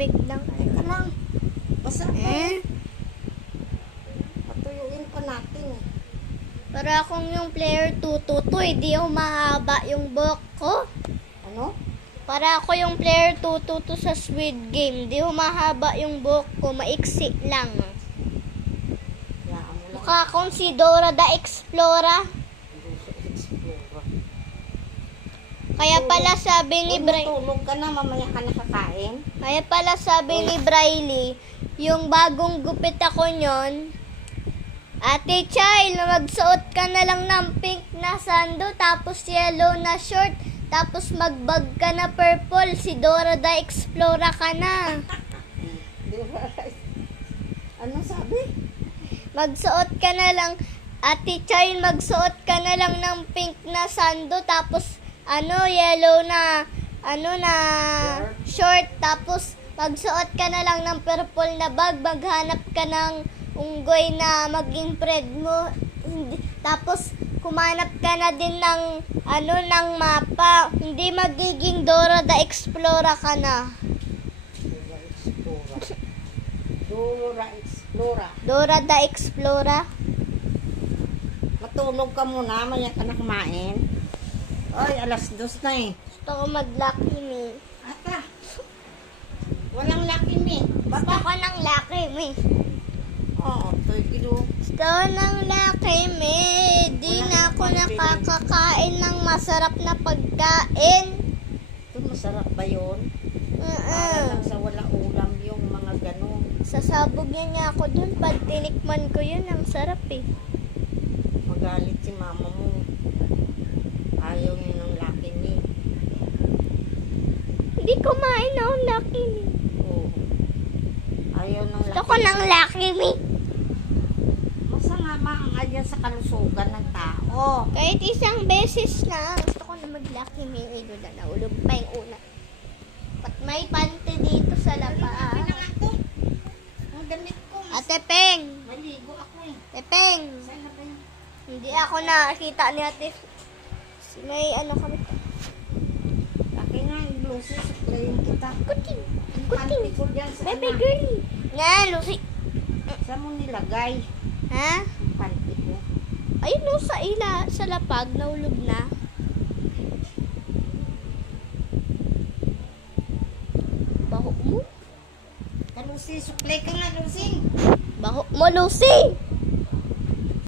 lamig lang. Teka lang. Basa pa. Patuyuin pa natin eh. Para akong yung player 222, di yung mahaba yung buhok ko. Ano? Para ako yung player 222 sa Squid Game, di yung mahaba yung buhok ko, maiksi lang. Yaan mo lang. Mukha akong si Dora the Explorer. Kaya pala sabi ni Tulog ka na, mamaya ka nakakain. Kaya pala sabi ni Briley, yung bagong gupit ako nyon, Ate Child, magsuot ka na lang ng pink na sando, tapos yellow na short, tapos magbag ka na purple, si Dora the Explorer ka na. Ano sabi? Magsuot ka na lang, Ate Child, magsuot ka na lang ng pink na sando, tapos yellow na, short, tapos magsuot ka na lang ng purple na bag, maghanap ka ng unggoy na maging friend mo. Tapos kumanap ka na din ng ng mapa. Hindi magiging Dora the Explorer ka na. Dora the Explorer. Matulog ka muna, maya ka na kumain. Ay, 2:00 na eh. Gusto ko mag-Lucky Me. Ata, walang Lucky Me. Gusto ko ng Lucky Me. Oo, kilo. Gusto ko ng Lucky Me. Di na ako nakakakain ng masarap na pagkain. Ito, masarap ba yun? Para lang sa wala ulam yung mga ganun. Sasabog niya ako dun. Pag tinikman ko yun, ang sarap eh. Magalit si mama mo. Ayaw niya ng Lucky Me. Hindi kumain ako ng Lucky Me. Oo. Ayaw ng Gusto ko ng Lucky Me. Masama ang ayan sa kalusugan ng tao. Kahit isang beses na. Gusto ko na mag-Lucky Me. Ilo na naulog pa yung una. At may pante dito sa lapa. Ano nga to? Ang damit ko. Ate Peng. Maligo ako eh. Ate Peng. Saan na ba yun? Hindi ako nakakita ni Ate. May kami. Laki nga yung blusa. Suklayin kita. Kuting. Ang panty ko dyan sa Bebe girl. Nga, Lucy. Saan mo nilagay? Ha? Ang panty ko. Ayun no, sa lapag, naulog na. Baho mo? Lucy, suklay ka nga, Lucy. Baho mo, Lucy!